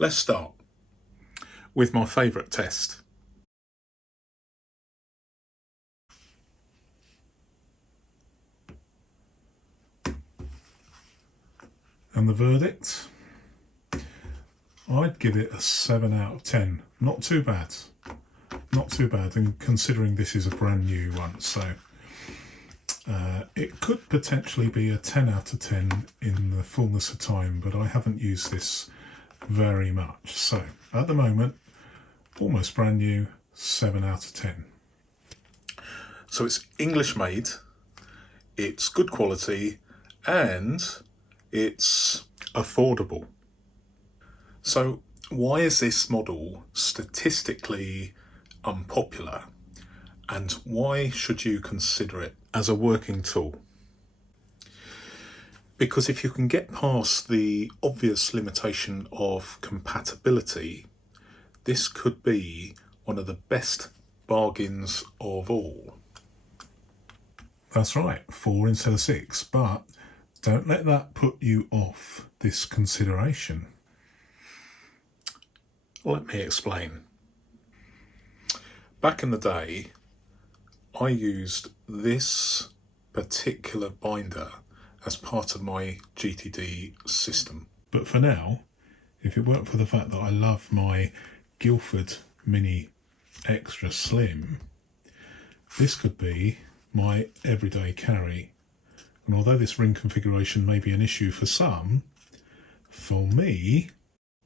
Let's start with my favourite test. And the verdict? I'd give it a 7 out of 10. Not too bad. Not too bad, and considering this is a brand new one, so it could potentially be a 10 out of 10 in the fullness of time, but I haven't used this very much. So at the moment, almost brand new, 7 out of 10. So it's English made, it's good quality, and it's affordable. So why is this model statistically unpopular, and why should you consider it as a working tool? Because if you can get past the obvious limitation of compatibility, this could be one of the best bargains of all. That's right, 4 instead of 6, but don't let that put you off this consideration. Let me explain. Back in the day, I used this particular binder as part of my GTD system. But for now, if it weren't for the fact that I love my Guildford Mini Extra Slim, this could be my everyday carry. And although this ring configuration may be an issue for some, for me,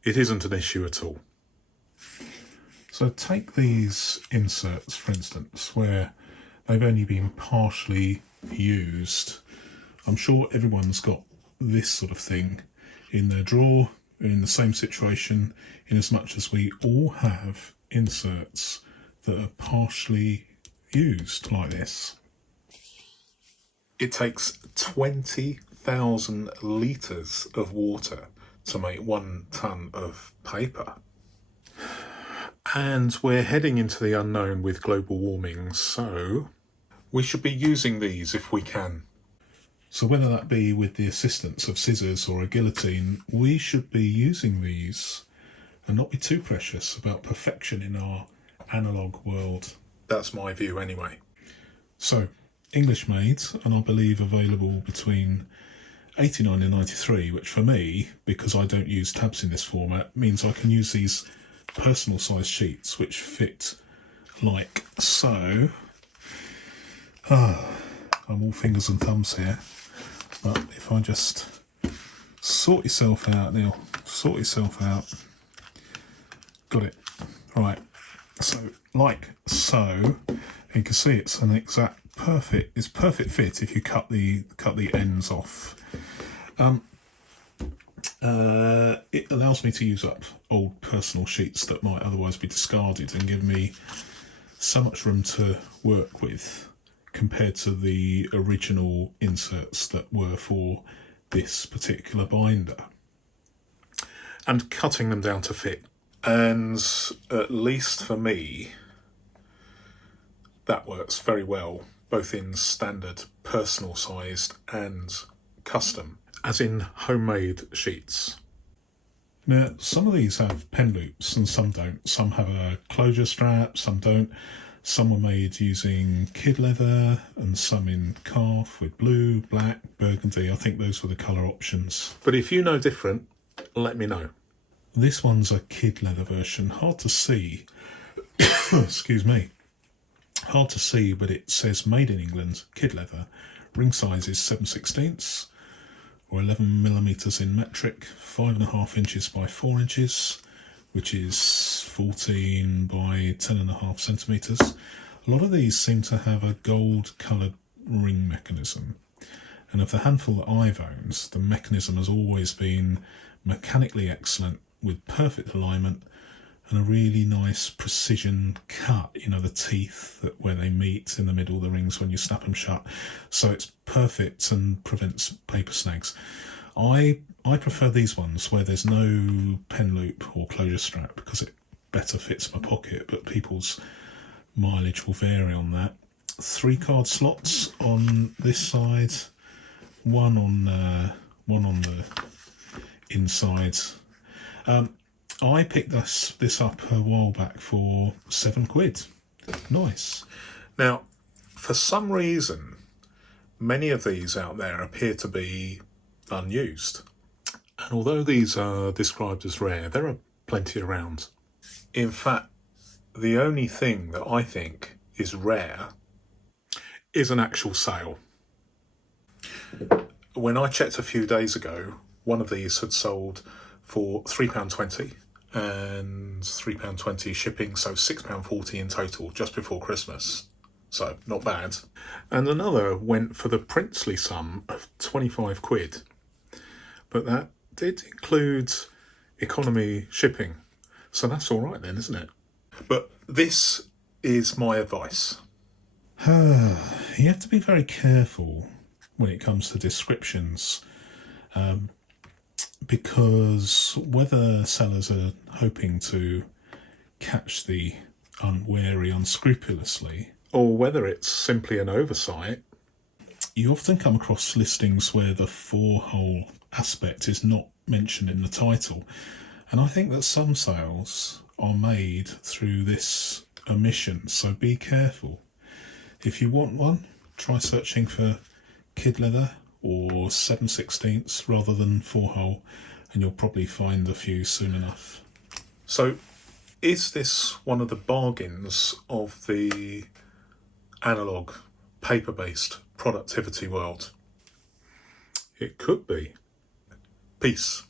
it isn't an issue at all. So take these inserts, for instance, where they've only been partially used. I'm sure everyone's got this sort of thing in their drawer, in the same situation, in as much as we all have inserts that are partially used like this. It takes 20,000 litres of water to make 1 tonne of paper. And we're heading into the unknown with global warming, so we should be using these if we can. So whether that be with the assistance of scissors or a guillotine, we should be using these and not be too precious about perfection in our analogue world. That's my view anyway. So, English made, and I believe available between 89 and 93, which for me, because I don't use tabs in this format, means I can use these personal size sheets which fit like so. I'm all fingers and thumbs here, but if I just sort yourself out, Neil, sort yourself out. Got it. Right, so like so, you can see it's an exact perfect fit if you cut the ends off. It allows me to use up old personal sheets that might otherwise be discarded and give me so much room to work with compared to the original inserts that were for this particular binder. And cutting them down to fit. And at least for me, that works very well, both in standard personal sized and custom, as in homemade sheets. Now, some of these have pen loops and some don't. Some have a closure strap, some don't. Some were made using kid leather and some in calf with blue, black, burgundy. I think those were the colour options. But if you know different, let me know. This one's a kid leather version. Hard to see. Excuse me. Hard to see, but it says made in England, kid leather. Ring size is 7/16 or 11mm in metric, 5.5 inches by 4 inches, which is 14 by 10.5 centimetres. A lot of these seem to have a gold coloured ring mechanism. And of the handful that I've owned, the mechanism has always been mechanically excellent with perfect alignment and a really nice precision cut, you know, the teeth that where they meet in the middle of the rings when you snap them shut. So it's perfect and prevents paper snags. I prefer these ones where there's no pen loop or closure strap because it better fits my pocket, but people's mileage will vary on that. 3 card slots on this side, one on the inside. I picked this up a while back for £7. Nice. Now, for some reason, many of these out there appear to be unused. And although these are described as rare, there are plenty around. In fact, the only thing that I think is rare is an actual sale. When I checked a few days ago, one of these had sold for £3.20 and £3.20 shipping, so £6.40 in total just before Christmas. So not bad. And another went for the princely sum of £25. But that did include economy shipping. So that's all right then, isn't it? But this is my advice. You have to be very careful when it comes to descriptions, because whether sellers are hoping to catch the unwary unscrupulously, or whether it's simply an oversight, you often come across listings where the four-hole aspect is not mentioned in the title. And I think that some sales are made through this omission, so be careful. If you want one, try searching for kid leather or 7/16 rather than four-hole, and you'll probably find a few soon enough. So, is this one of the bargains of the analogue, paper-based productivity world? It could be. Peace.